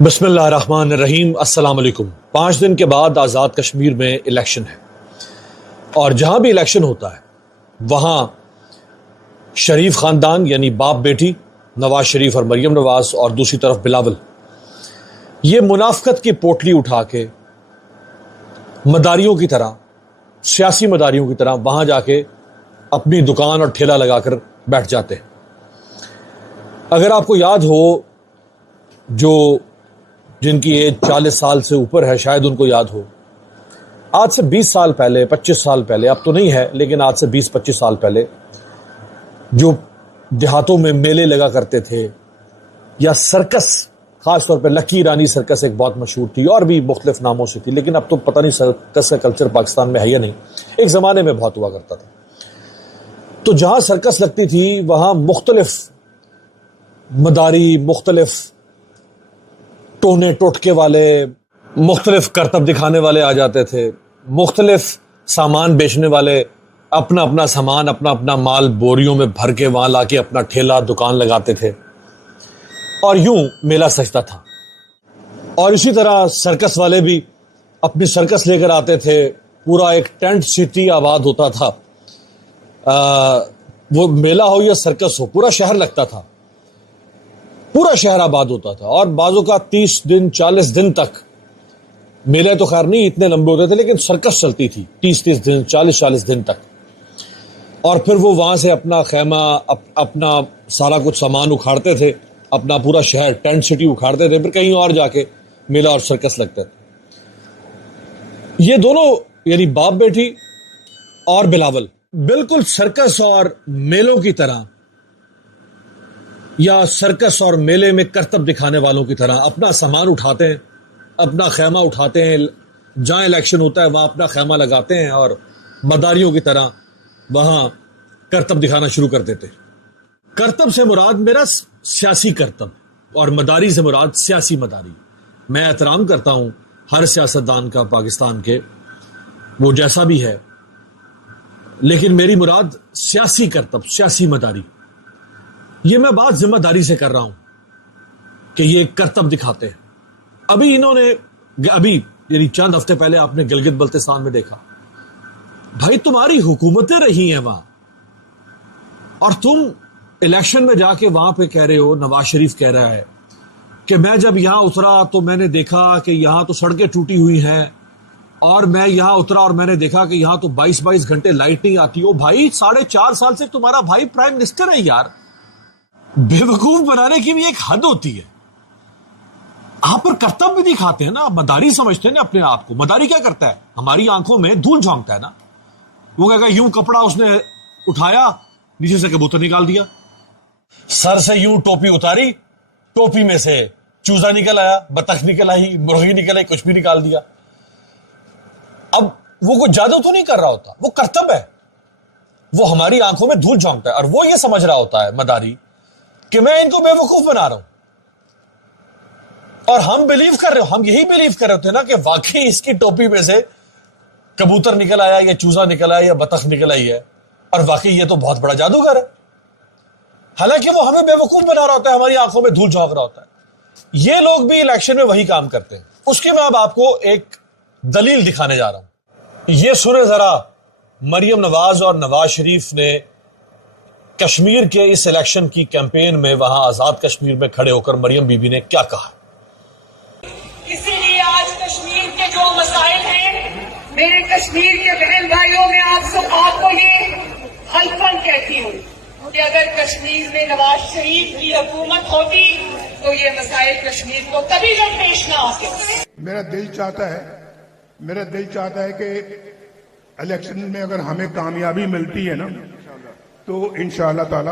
بسم اللہ الرحمن الرحیم۔ السلام علیکم۔ 5 دن کے بعد آزاد کشمیر میں الیکشن ہے، اور جہاں بھی الیکشن ہوتا ہے وہاں شریف خاندان یعنی باپ بیٹی نواز شریف اور مریم نواز، اور دوسری طرف بلاول، یہ منافقت کی پوٹلی اٹھا کے مداریوں کی طرح، سیاسی مداریوں کی طرح وہاں جا کے اپنی دکان اور ٹھیلا لگا کر بیٹھ جاتے ہیں۔ اگر آپ کو یاد ہو، جو جن کی ایج 40 سال سے اوپر ہے شاید ان کو یاد ہو، آج سے 20 سال پہلے، 25 سال پہلے، اب تو نہیں ہے لیکن آج سے 20-25 سال پہلے جو دیہاتوں میں میلے لگا کرتے تھے یا سرکس، خاص طور پہ لکی رانی سرکس ایک بہت مشہور تھی، اور بھی مختلف ناموں سے تھی، لیکن اب تو پتہ نہیں سرکس کا کلچر پاکستان میں ہے یا نہیں، ایک زمانے میں بہت ہوا کرتا تھا۔ تو جہاں سرکس لگتی تھی وہاں مختلف مداری، مختلف ٹونے ٹوٹکے والے، مختلف کرتب دکھانے والے آ جاتے تھے، مختلف سامان بیچنے والے اپنا اپنا سامان، اپنا اپنا مال بوریوں میں بھر کے وہاں لا کے اپنا ٹھیلا دکان لگاتے تھے، اور یوں میلہ سجتا تھا۔ اور اسی طرح سرکس والے بھی اپنی سرکس لے کر آتے تھے، پورا ایک ٹینٹ سٹی آباد ہوتا تھا، وہ میلہ ہو یا سرکس ہو، پورا شہر لگتا تھا، پورا شہر آباد ہوتا تھا، اور بعضوں کا 30 دن 40 دن تک، میلے تو خیر نہیں اتنے لمبے ہوتے تھے لیکن سرکس چلتی تھی 30 دن 40 دن تک۔ اور پھر وہ وہاں سے اپنا خیمہ، اپنا سارا کچھ سامان اکھاڑتے تھے، اپنا پورا شہر ٹینٹ سٹی اکھاڑتے تھے، پھر کہیں اور جا کے میلہ اور سرکس لگتے تھے۔ یہ دونوں یعنی باپ بیٹی اور بلاول بالکل سرکس اور میلوں کی طرح، یا سرکس اور میلے میں کرتب دکھانے والوں کی طرح اپنا سامان اٹھاتے ہیں، اپنا خیمہ اٹھاتے ہیں، جہاں الیکشن ہوتا ہے وہاں اپنا خیمہ لگاتے ہیں، اور مداریوں کی طرح وہاں کرتب دکھانا شروع کر دیتے ہیں۔ کرتب سے مراد میرا سیاسی کرتب، اور مداری سے مراد سیاسی مداری۔ میں احترام کرتا ہوں ہر سیاستدان کا پاکستان کے، وہ جیسا بھی ہے، لیکن میری مراد سیاسی کرتب، سیاسی مداری۔ یہ میں بات ذمہ داری سے کر رہا ہوں کہ یہ کرتب دکھاتے ہیں۔ ابھی انہوں نے، یعنی چند ہفتے پہلے آپ نے گلگت بلتستان میں دیکھا، بھائی تمہاری حکومتیں رہی ہیں وہاں، اور تم الیکشن میں جا کے وہاں پہ کہہ رہے ہو، نواز شریف کہہ رہا ہے کہ میں جب یہاں اترا تو میں نے دیکھا کہ یہاں تو سڑکیں ٹوٹی ہوئی ہیں، اور میں یہاں اترا اور میں نے دیکھا کہ یہاں تو 22 گھنٹے لائٹ نہیں آتی ہو۔ بھائی 4.5 سال سے تمہارا بھائی پرائم منسٹر ہے یار، بے وقوف بنانے کی بھی ایک حد ہوتی ہے۔ آپ پر کرتب بھی دکھاتے ہیں نا، آپ مداری سمجھتے ہیں نا اپنے آپ کو۔ مداری کیا کرتا ہے؟ ہماری آنکھوں میں دھول جھونکتا ہے نا، وہ کہے گا یوں کپڑا اس نے اٹھایا، نیچے سے کبوتر نکال دیا، سر سے یوں ٹوپی اتاری، ٹوپی میں سے چوزا نکل آیا، بطخ نکل آئی، مرغی نکل آئی، کچھ بھی نکال دیا۔ اب وہ کوئی جادو تو نہیں کر رہا ہوتا، وہ کرتب ہے، وہ ہماری آنکھوں میں دھول جھونکتا ہے، اور وہ یہ سمجھ رہا ہوتا ہے مداری کہ میں ان کو بے وقوف بنا رہا ہوں۔ اور ہم بلیو کر رہے ہو، ہم یہی بلیو کر رہے تھے نا کہ واقعی اس کی ٹوپی میں سے کبوتر نکل آیا، یا چوزا نکل آیا، یا بطخ نکل آئی ہے، اور واقعی یہ تو بہت بڑا جادوگر ہے، حالانکہ وہ ہمیں بے وقوف بنا رہا ہوتا ہے، ہماری آنکھوں میں دھول جھونک رہا ہوتا ہے۔ یہ لوگ بھی الیکشن میں وہی کام کرتے ہیں۔ اس کے بعد آپ کو ایک دلیل دکھانے جا رہا ہوں، یہ سنیں ذرا، مریم نواز اور نواز شریف نے کشمیر کے اس الیکشن کی کیمپین میں وہاں آزاد کشمیر میں کھڑے ہو کر مریم بی بی نے کیا کہا۔ اسی لیے آج کشمیر کے جو مسائل ہیں، میرے کشمیر کے بہن بھائیوں میں آپ کو یہ حلفاً کہتی ہوں کہ اگر کشمیر میں نواز شریف کی حکومت ہوتی تو یہ مسائل کشمیر کو کبھی درپیش نہ آتے۔ میرا دل چاہتا ہے کہ الیکشن میں اگر ہمیں کامیابی ملتی ہے نا تو انشاءاللہ تعالی،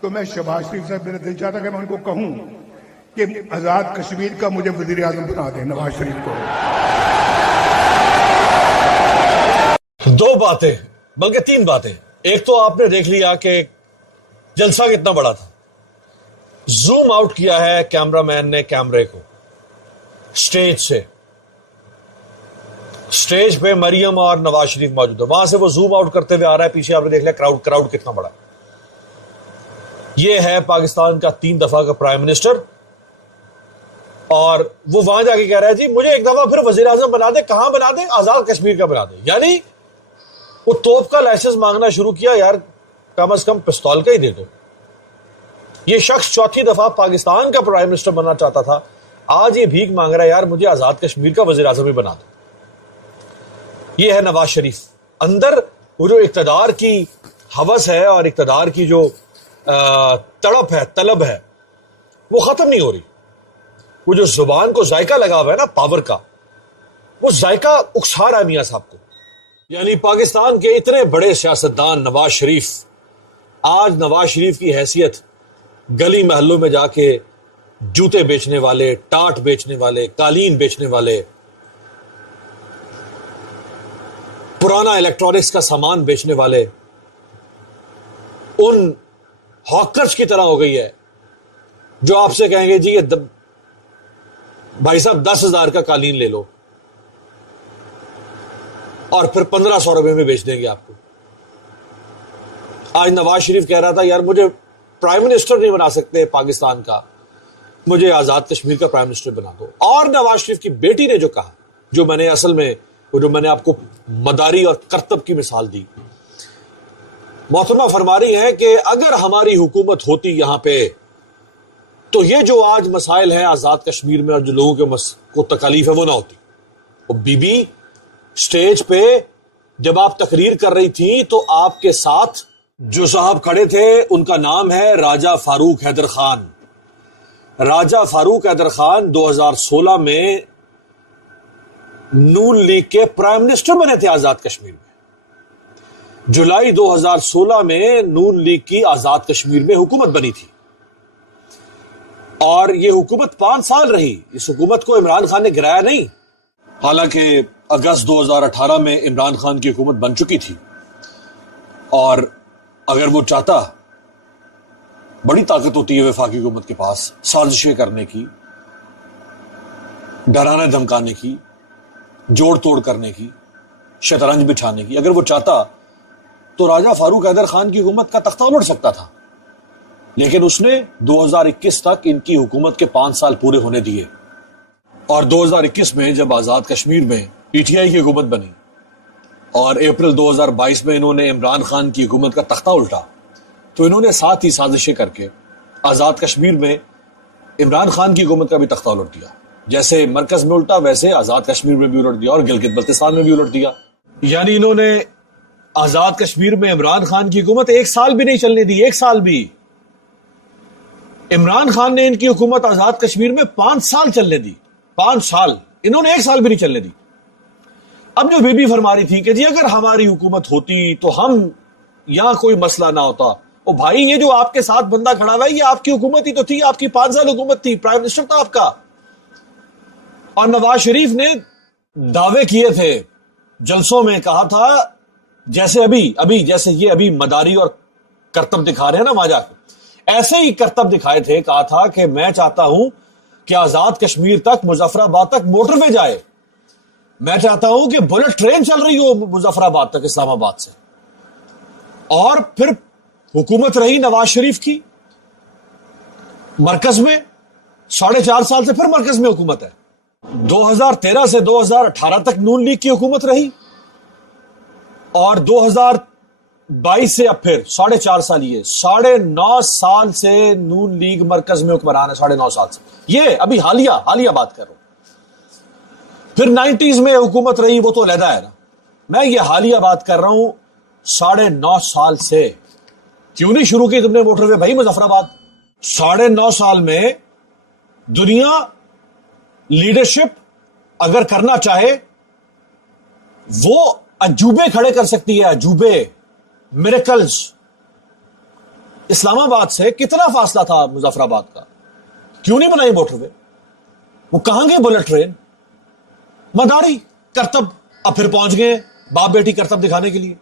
تو میں شہباز شریف صاحب، میرا دل چاہتا ہے کہ میں ان کو کہوں کہ آزاد کشمیر کا مجھے وزیر اعظم بنا دیں، نواز شریف کو۔ دو باتیں، بلکہ 3 باتیں۔ ایک تو آپ نے دیکھ لیا کہ جلسہ کتنا بڑا تھا، زوم آؤٹ کیا ہے کیمرہ مین نے کیمرے کو سٹیج سے، سٹیج پہ مریم اور نواز شریف موجود ہے، وہاں سے وہ زوم آؤٹ کرتے ہوئے آ رہا ہے، پیچھے آپ نے دیکھ لیا کراؤڈ کتنا بڑا ہے۔ یہ ہے پاکستان کا 3 دفعہ کا پرائم منسٹر، اور وہ وہاں جا کے کہہ رہا ہے جی مجھے ایک دفعہ پھر وزیر اعظم بنا دے. کہاں بنا دے؟ آزاد کشمیر کا بنا دے. یعنی وہ توپ کا لائسنس مانگنا شروع کیا. یار کم از کم پستول کا ہی دے دو. یہ شخص چوتھی دفعہ پاکستان کا پرائم منسٹر بننا چاہتا تھا, آج یہ بھیک مانگ رہا ہے یار مجھے آزاد کشمیر کا وزیر اعظم ہی بنا دو. یہ ہے نواز شریف. اندر وہ جو اقتدار کی ہوس ہے اور اقتدار کی جو تڑپ ہے, طلب ہے, وہ ختم نہیں ہو رہی. وہ جو زبان کو ذائقہ لگا ہوا ہے نا پاور کا, وہ ذائقہ اکسا رہا ہے میاں صاحب کو. یعنی پاکستان کے اتنے بڑے سیاستدان نواز شریف, آج نواز شریف کی حیثیت گلی محلوں میں جا کے جوتے بیچنے والے, ٹاٹ بیچنے والے, قالین بیچنے والے, پرانا الیکٹرانکس کا سامان بیچنے والے, ان ہاکرز کی طرح ہو گئی ہے جو آپ سے کہیں گے جی یہ بھائی صاحب 10,000 کا قالین لے لو اور پھر 1,500 روپے میں بیچ دیں گے آپ کو. آج نواز شریف کہہ رہا تھا یار مجھے پرائم منسٹر نہیں بنا سکتے پاکستان کا, مجھے آزاد کشمیر کا پرائم منسٹر بنا دو. اور نواز شریف کی بیٹی نے جو کہا, جو میں نے اصل میں وہ جو میں نے آپ کو مداری اور کرتب کی مثال دی, محترمہ فرما رہی ہے کہ اگر ہماری حکومت ہوتی یہاں پہ تو یہ جو آج مسائل ہیں آزاد کشمیر میں اور جو لوگوں کو تکلیف ہے وہ نہ ہوتی. وہ بی بی سٹیج پہ جب آپ تقریر کر رہی تھی تو آپ کے ساتھ جو صاحب کھڑے تھے ان کا نام ہے راجہ فاروق حیدر خان. راجہ فاروق حیدر خان 2016 میں نون لیگ کے پرائم منسٹر بنے تھے آزاد کشمیر میں. جولائی 2016 میں نون لیگ کی آزاد کشمیر میں حکومت بنی تھی اور یہ حکومت 5 سال رہی. اس حکومت کو عمران خان نے گرایا نہیں. حالانکہ اگست 2018 میں عمران خان کی حکومت بن چکی تھی اور اگر وہ چاہتا, بڑی طاقت ہوتی ہے وفاقی حکومت کے پاس سازشیں کرنے کی, ڈرانے دھمکانے کی, جوڑ توڑ کرنے کی, شطرنج بچھانے کی. اگر وہ چاہتا تو راجہ فاروق حیدر خان کی حکومت کا تختہ الٹ سکتا تھا, لیکن اس نے 2021 تک ان کی حکومت کے 5 سال پورے ہونے دیے. اور 2021 میں جب آزاد کشمیر میں پی ٹی آئی کی حکومت بنی اور اپریل 2022 میں انہوں نے عمران خان کی حکومت کا تختہ الٹا, تو انہوں نے ساتھ ہی سازشیں کر کے آزاد کشمیر میں عمران خان کی حکومت کا بھی تختہ الٹ دیا. جیسے مرکز میں الٹا ویسے آزاد کشمیر میں بھی الٹ دیا اور گلگت بلتستان میں بھی الٹ دیا. یعنی انہوں نے آزاد کشمیر میں عمران خان کی حکومت 1 سال بھی نہیں چلنے دی. 1 سال بھی. عمران خان نے ان کی حکومت آزاد کشمیر میں 5 سال چلنے دی. 5 سال. انہوں نے 1 سال بھی نہیں چلنے دی. اب جو بی بی فرما رہی تھی کہ جی اگر ہماری حکومت ہوتی تو ہم یہاں کوئی مسئلہ نہ ہوتا. او بھائی یہ جو آپ کے ساتھ بندہ کھڑا ہوا ہے یہ آپ کی حکومت ہی تو تھی, آپ کی 5 سال حکومت تھی, پرائم منسٹر تھا آپ کا. اور نواز شریف نے دعوے کیے تھے جلسوں میں, کہا تھا جیسے جیسے یہ ابھی مداری اور کرتب دکھا رہے ہیں نا وہاں جا کے, ایسے ہی کرتب دکھائے تھے. کہا تھا کہ میں چاہتا ہوں کہ آزاد کشمیر تک, مظفر آباد تک موٹر وے جائے. میں چاہتا ہوں کہ بلٹ ٹرین چل رہی ہو مظفر آباد تک اسلام آباد سے. اور پھر حکومت رہی نواز شریف کی مرکز میں 4.5 سال سے, پھر مرکز میں حکومت ہے. 2013 سے 2018 تک نون لیگ کی حکومت رہی اور 2022 سے اب پھر 4.5 سال, یہ 9.5 سال سے نون لیگ مرکز میں حکمران ہے. 9.5 سال سے. یہ ابھی حالیہ بات کر رہا ہوں. پھر 90s میں حکومت رہی, وہ تو علیحدہ ہے نا. میں یہ حالیہ بات کر رہا ہوں 9.5 سال سے. کیوں نہیں شروع کی تم نے موٹر وے بھائی مظفر آباد؟ 9.5 سال میں دنیا لیڈرشپ اگر کرنا چاہے وہ عجوبے کھڑے کر سکتی ہے. عجوبے, میریکلز. اسلام آباد سے کتنا فاصلہ تھا مظفر آباد کا, کیوں نہیں بنائی موٹر وے؟ وہ کہاں گئے بلٹ ٹرین؟ مداری, کرتب. اب پھر پہنچ گئے باپ بیٹی کرتب دکھانے کے لیے.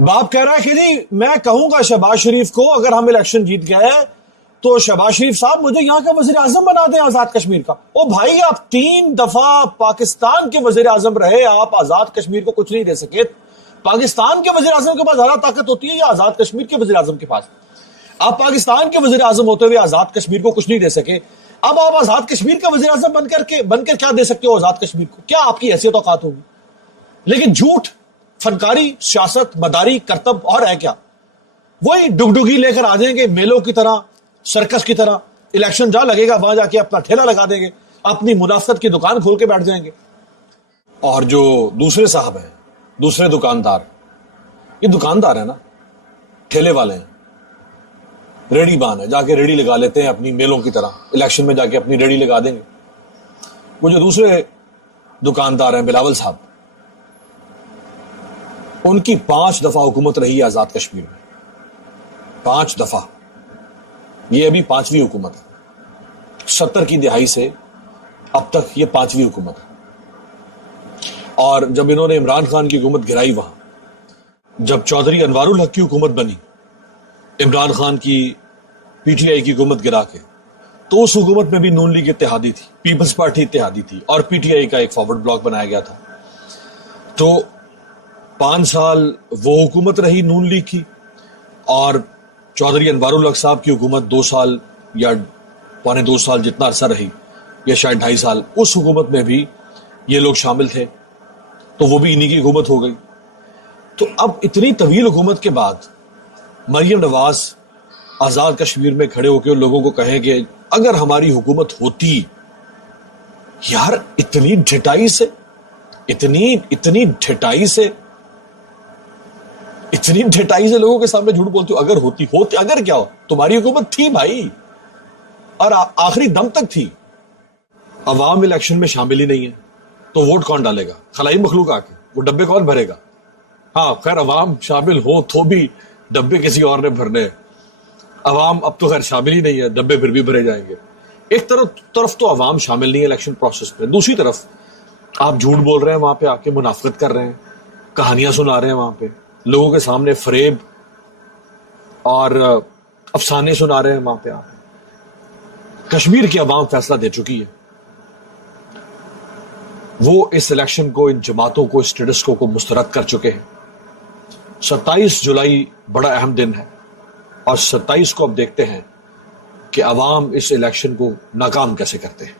باپ کہہ رہا ہے کہ جی میں کہوں گا شہباز شریف کو اگر ہم الیکشن جیت گئے تو شہباز شریف صاحب مجھے یہاں کا وزیر اعظم بنا دیں آزاد کشمیر کا. او بھائی آپ 3 دفعہ پاکستان کے وزیر اعظم رہے, آپ آزاد کشمیر کو کچھ نہیں دے سکے. پاکستان کے وزیر اعظم کے پاس زیادہ طاقت ہوتی ہے یا آزاد کشمیر کے وزیر اعظم کے پاس؟ آپ پاکستان کے وزیر اعظم ہوتے ہوئے آزاد کشمیر کو کچھ نہیں دے سکے. اب آپ آزاد کشمیر کا وزیر اعظم بن کر کیا دے سکتے ہو آزاد کشمیر کو؟ کیا آپ کی حیثیت اوقات ہوگی؟ لیکن جھوٹ، فنکاری، سیاست، مداری، کرتب اور ہے کیا؟ وہی ڈگڈگی لے کر آ جائیں گے میلوں کی طرح، سرکس کی طرح، الیکشن جہاں لگے گا وہاں جا کے اپنا ٹھیلا لگا دیں گے، اپنی منافقت کی دکان کھول کے بیٹھ جائیں گے. اور جو دوسرے صاحب ہیں، دوسرے دکاندار، یہ دکاندار ہیں نا، ٹھیلے والے ہیں، ریڑی بان ہے، جا کے ریڑی لگا لیتے ہیں اپنی میلوں کی طرح، الیکشن میں جا کے اپنی ریڑی لگا دیں گے. وہ جو دوسرے دکاندار ہیں بلاول صاحب، ان کی 5 دفعہ حکومت رہی ہے آزاد کشمیر میں، 5 دفعہ. یہ ابھی 5ویں حکومت ہے. 70 کی دہائی سے اب تک یہ 5ویں حکومت ہے. اور جب انہوں نے عمران خان کی حکومت گرائی وہاں، جب چودھری انوار الحق کی حکومت بنی عمران خان کی پی ٹی آئی کی حکومت گرا کے، تو اس حکومت میں بھی نون لیگ اتحادی تھی، پیپلز پارٹی اتحادی تھی، اور پی ٹی آئی کا ایک فارورڈ بلاک بنایا گیا تھا. تو 5 سال وہ حکومت رہی نون لیگ کی، اور چودھری انوار الحق صاحب کی حکومت 2 سال یا 2.25 سال جتنا عرصہ رہی، یا شاید 2.5 سال، اس حکومت میں بھی یہ لوگ شامل تھے، تو وہ بھی انہی کی حکومت ہو گئی. تو اب اتنی طویل حکومت کے بعد مریم نواز آزاد کشمیر میں کھڑے ہو کے لوگوں کو کہیں کہ اگر ہماری حکومت ہوتی، یار اتنی ڈھٹائی سے لوگوں کے سامنے جھوٹ بولتے ہو. اگر ہوتی اگر کیا ہو، تمہاری حکومت تھی بھائی، اور آخری دم تک تھی. عوام الیکشن میں شامل ہی نہیں ہے تو ووٹ کون ڈالے گا؟ خلائی مخلوق آ کے وہ ڈبے کون بھرے گا؟ ہاں خیر عوام شامل ہو تو بھی ڈبے کسی اور نے بھرنے. عوام اب تو خیر شامل ہی نہیں ہے، ڈبے پھر بھی بھرے جائیں گے. ایک طرف تو عوام شامل نہیں ہے الیکشن پروسیس میں، دوسری طرف آپ جھوٹ بول رہے ہیں، وہاں پہ آ کے منافقت کر رہے ہیں، کہانیاں سنا رہے ہیں، وہاں پہ لوگوں کے سامنے فریب اور افسانے سنا رہے ہیں. وہاں پہ آپ کشمیر کی عوام فیصلہ دے چکی ہے. وہ اس الیکشن کو، ان جماعتوں کو، اس اسٹیٹس کو مسترد کر چکے ہیں. 27 جولائی بڑا اہم دن ہے، اور 27 کو اب دیکھتے ہیں کہ عوام اس الیکشن کو ناکام کیسے کرتے ہیں.